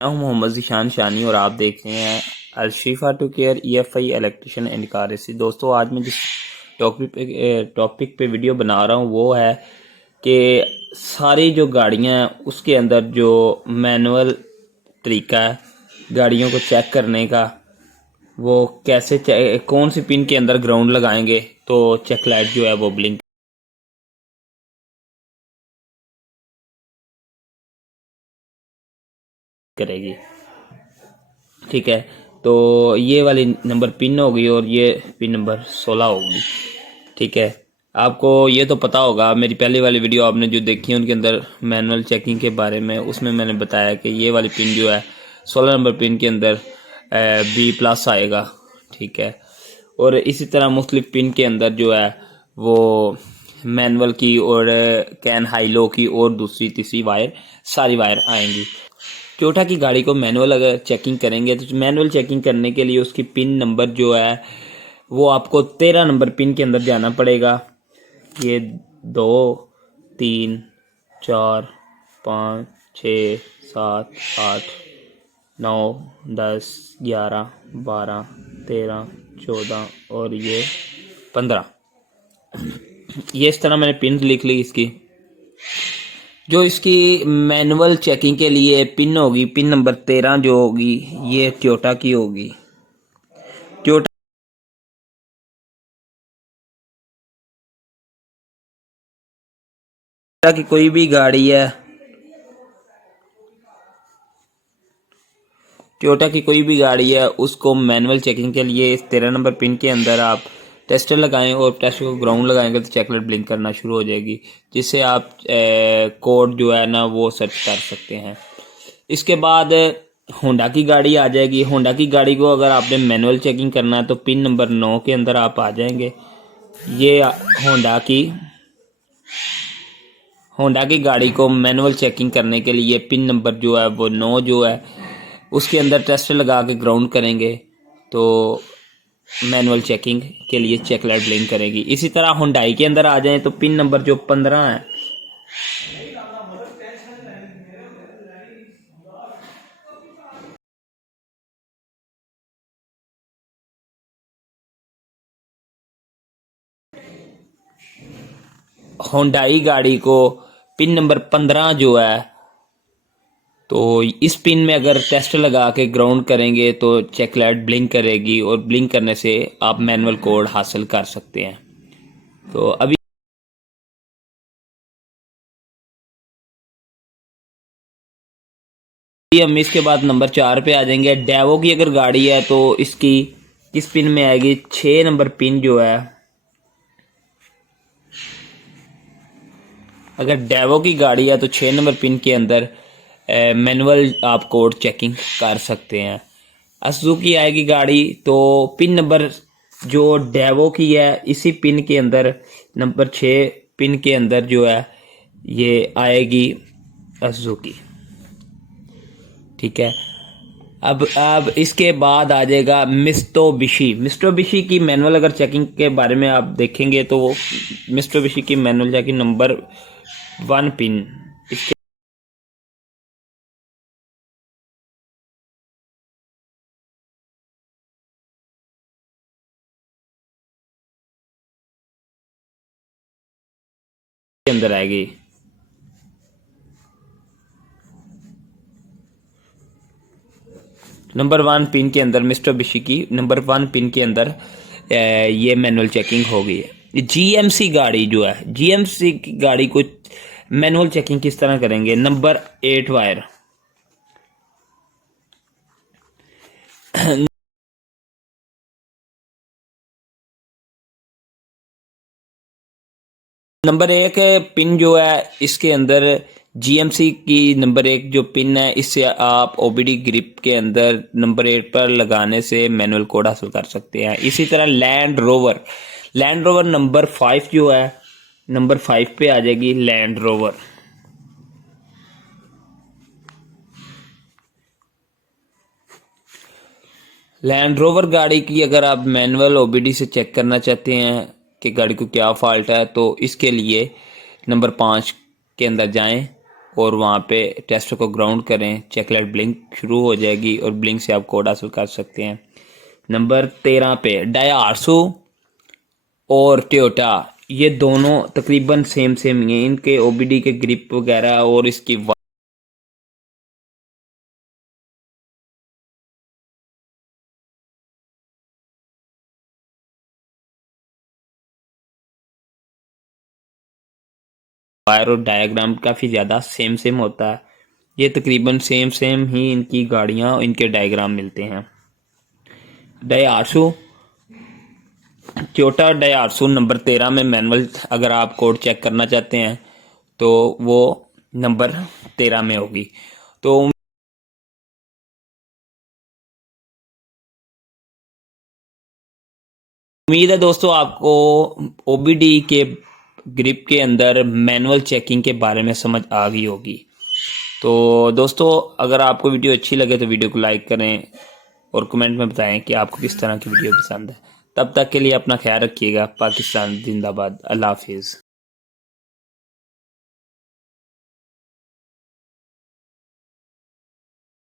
मैं हूं मोहम्मद ज़ीशान शानी और आप देख रहे हैं Alshifa to care EFI electrician and car AC. दोस्तों, आज मैं जिस टॉपिक पे वीडियो बना रहा हूं वो है कि सारी जो गाड़ियां हैं उसके अंदर जो मैनुअल तरीका है गाड़ियों को चेक करने का, वो कैसे कौन सी पिन के अंदर ग्राउंड लगाएंगे तो चेक लाइट जो है वो ब्लिंक करेगी। ठीक है, तो ये वाली नंबर पिन होगी और ये पिन नंबर 16 होगी। ठीक है, आपको ये तो पता होगा, मेरी पहली वाली वीडियो आपने जो देखी है उनके अंदर मैनुअल चेकिंग के बारे में, उसमें मैंने बताया कि ये वाली पिन जो है 16 नंबर पिन के अंदर B+ आएगा। ठीक है, और इसी तरह मुख्तलिफ पिन के अंदर जो है वो मैनुअल की और कैन हाई लो की और दूसरी तीसरी वायर सारी वायर आएंगी। टोयोटा की गाड़ी को मैनुअल अगर चेकिंग करेंगे तो मैनुअल चेकिंग करने के लिए उसकी पिन नंबर जो है वो आपको 13 नंबर पिन के अंदर जाना पड़ेगा। ये 2, 3, 4, 5, 6, 7, 8, 9, 10, 11, 12, 13, 14 और ये 15। ये इस तरह मैंने पिन लिख ली इसकी। जो इसकी मैनुअल चेकिंग के लिए पिन होगी, पिन नंबर 13 जो होगी ये टोयोटा की होगी। टोयोटा की कोई भी गाड़ी है, टोयोटा की कोई भी गाड़ी है उसको मैनुअल चेकिंग के लिए इस 13 नंबर पिन के अंदर आप टेस्टर लगाएं और टेस्टर को ग्राउंड लगाएंगे तो चेकलाइट ब्लिंक करना शुरू हो जाएगी, जिससे आप कोड जो है ना वो सर्च कर सकते हैं। इसके बाद होंडा की गाड़ी आ जाएगी। होंडा की गाड़ी को अगर आपने मैनुअल चेकिंग करना है तो पिन नंबर 9 के अंदर आप आ जाएंगे। ये होंडा की गाड़ी को मैनुअल चेकिंग करने के लिए पिन नंबर जो है वो 9 जो है उसके अंदर टेस्टर लगा के ग्राउंड करेंगे तो मैनुअल चेकिंग के लिए चेक लाइट ब्लिंक करेगी। इसी तरह होंडाई के अंदर आ जाएं तो पिन नंबर जो 15 है, होंडाई गाड़ी को पिन नंबर 15 जो है तो इस पिन में अगर टेस्ट लगा के ग्राउंड करेंगे तो चेक लाइट ब्लिंक करेगी और ब्लिंक करने से आप मैनुअल कोड हासिल कर सकते हैं। तो अभी हम इसके बाद नंबर 4 पे आ जाएंगे। डेवो की अगर गाड़ी है तो इसकी किस पिन में आएगी, 6 नंबर पिन जो है, अगर डेवो की गाड़ी है तो 6 नंबर पिन के अंदर मैनुअल आप कोड चेकिंग कर सकते हैं। सुजुकी आएगी गाड़ी तो पिन नंबर जो डेवो की है इसी पिन के अंदर नंबर 6 पिन के अंदर जो है ये आएगी सुजुकी। ठीक है, अब इसके बाद आ जाएगा मिस्टोबिशी की मैनुअल अगर चेकिंग के बारे में आप देखेंगे तो वो मिस्टोबिशी की मैनुअल चेकिंग नंबर 1 पिन इसके अंदर आएगी। नंबर 1 पिन के अंदर मिस्टोबिशी की नंबर 1 पिन के अंदर ये मैनुअल चेकिंग होगी। GMC गाड़ी जो है, GMC की गाड़ी को मैनुअल चेकिंग किस तरह करेंगे, नंबर 8 वायर, नंबर 1 पिन जो है इसके अंदर GMC की नंबर 1 जो पिन है इससे आप OBD ग्रिप के अंदर नंबर 8 पर लगाने से मैनुअल कोड हासिल कर सकते हैं। इसी तरह लैंड रोवर नंबर 5 जो है, नंबर 5 पे आ जाएगी लैंड रोवर गाड़ी की अगर आप मैनुअल OBD से चेक करना चाहते हैं कि गाड़ी को क्या फॉल्ट है तो इसके लिए नंबर 5 के अंदर जाएं और वहाँ पे टेस्टर को ग्राउंड करें, चेकलाइट ब्लिंक शुरू हो जाएगी और ब्लिंक से आप कोड हासिल कर सकते हैं। नंबर 13 पे डायारसो और टोयोटा, ये दोनों तकरीबन सेम सेम ही हैं। इनके ओबीडी के ग्रिप वगैरह और इसकी वायर और डायग्राम काफ़ी ज़्यादा सेम सेम होता है। ये तकरीबन सेम सेम ही इनकी गाड़ियाँ, इनके डायग्राम मिलते हैं। डायारसो, टोयोटा डायारसो नंबर 13 में मैनुअल, अगर आप कोड चेक करना चाहते हैं तो वो नंबर 13 में होगी। तो उम्मीद है दोस्तों आपको ओबीडी के ग्रिप के अंदर मैनुअल चेकिंग के बारे में समझ आ गई होगी। तो दोस्तों अगर आपको वीडियो अच्छी लगे तो वीडियो को लाइक करें और कमेंट में बताएं कि आपको किस तरह की वीडियो पसंद है। तब तक के लिए अपना ख्याल रखिएगा। पाकिस्तान जिंदाबाद। अल्लाह हाफिज़।